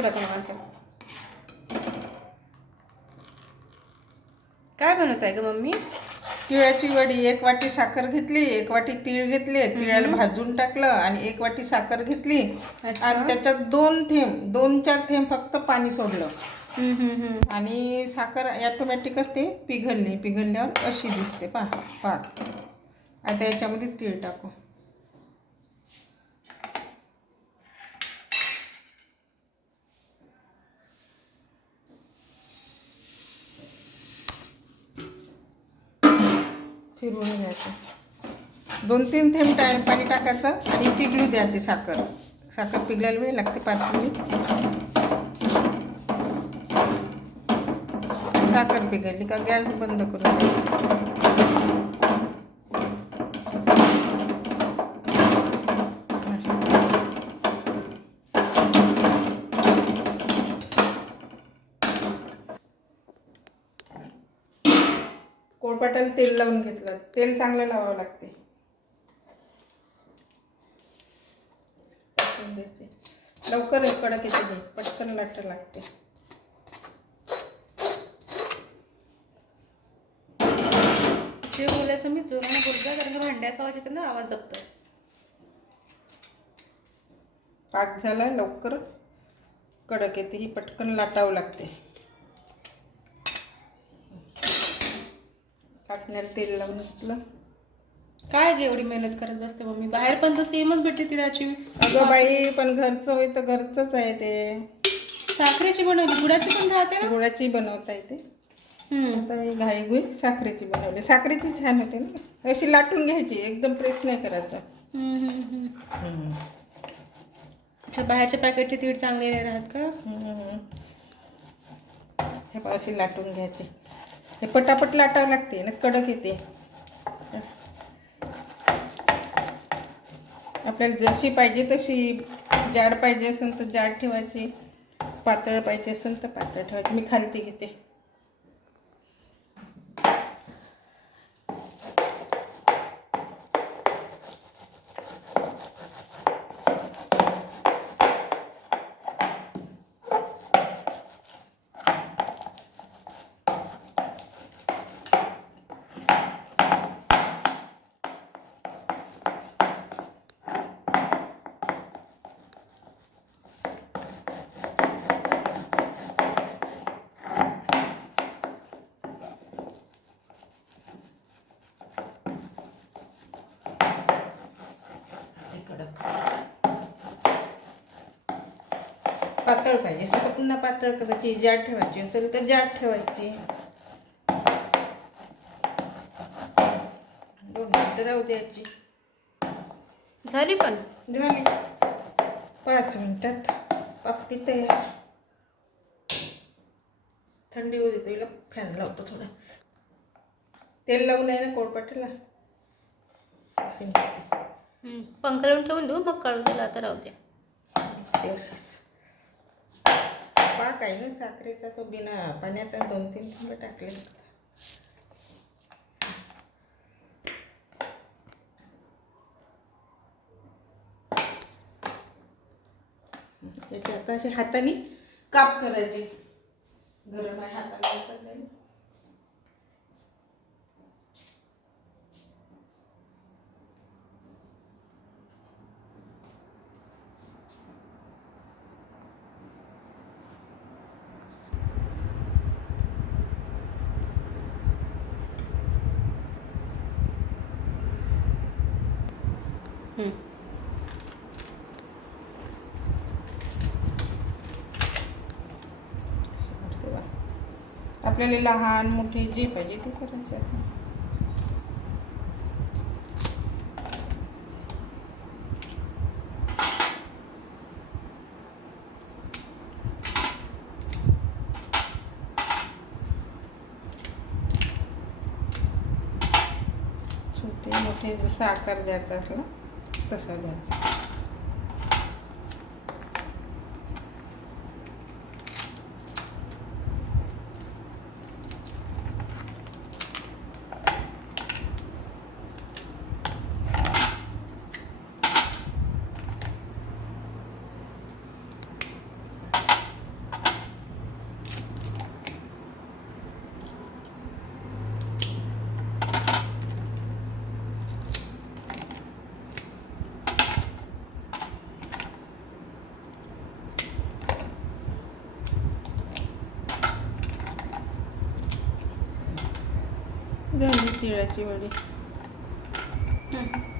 करत नाही माणसाला. काय बनवत आहे ग मम्मी? तिळाची वडी. 1 वाटी साखर घेतली, 1 वाटी तीळ घेतले, तिळाला भाजून टाकलं आणि 1 वाटी साखर घेतली आणि त्याच्यात 2-4 थेंब फक्त पाणी सोडलं. आणि साखर ॲटोमॅटिकच ते पिघलल्यावर अशी दिसते पाक. आता याच्यामध्ये तीळ टाकू. फिरवून घ्यायचं. 2-3 थेंब पाणी टाकायचं आणि पिघलू द्यायची साखर पिघलायला वेळ लागते 5 मिनिट. साखर पिघलली का गॅस बंद करून द्यायचा. कोळपाटाला तेल लावून घेतलं. तेल चांगलं लावावं लागते. लवकर कडक येते, पटकन लाटायला लागते. ते बोलायचं मी जोराने बोलतो कारण का भांड्याचा आवाज येतो ना, आवाज दबतो. पाक झाला, लवकर कडक येते. ही पटकन लाटावं लागते. काटण्याला तेल लावून घेतलं. काय ग एवढी मेहनत करत बसते मम्मी? बाहेर पण तर सेमच भेटते तिळाची. अगं बाई, पण घरचं होय तर घरचंच आहे ते. साखरेची बनवली, गुळाची पण राहते ना? गुळाची बनवता येते. आता मी घाई साखरेची बनवली. साखरेची छान होते ना. अशी लाटून घ्यायची, एकदम प्रेस नाही करायचा. अच्छा, बाहेरच्या पॅकेटचे तीळ चांगले नाही राहत का? हे अशी लाटून घ्यायची. हे पटापट लाटावं लागते ना, कडक येते. आपल्याला जशी पाहिजे तशी, जाड पाहिजे असेल तर जाड ठेवायची, पातळ पाहिजे असेल तर पातळ ठेवायची. मी खालती घेते. पातळ पाहिजे असेल तर पुन्हा पातळ करायची, जाड ठेवायची असेल तर जाड ठेवायची. 2 मिनिटं राहू द्यायची. झाली पण झाली. 5 मिनिटात पापडी तयार. थंडी होऊ देतो. हिला फॅन लावतो थोडा. तेल लावून आहे ना कोळपाटाला. अशी निघते. पंखा लावून ठेवून देऊ, मग काढून दिला. आता राहू द्या. पाक आहे ना साखरेचा, तो बिना पाण्याचा 2-3 थेंब टाकले. याच्या आता असे हाताने काप करायचे. गरम आहे, हाताला असं नाही. आपल्याला लहान मोठे जे पाहिजे ते करायचे. आता छोटे मोठे जसा आकार द्यायचा असला तसा द्यायचा. झाली तिळाची वडी. हं.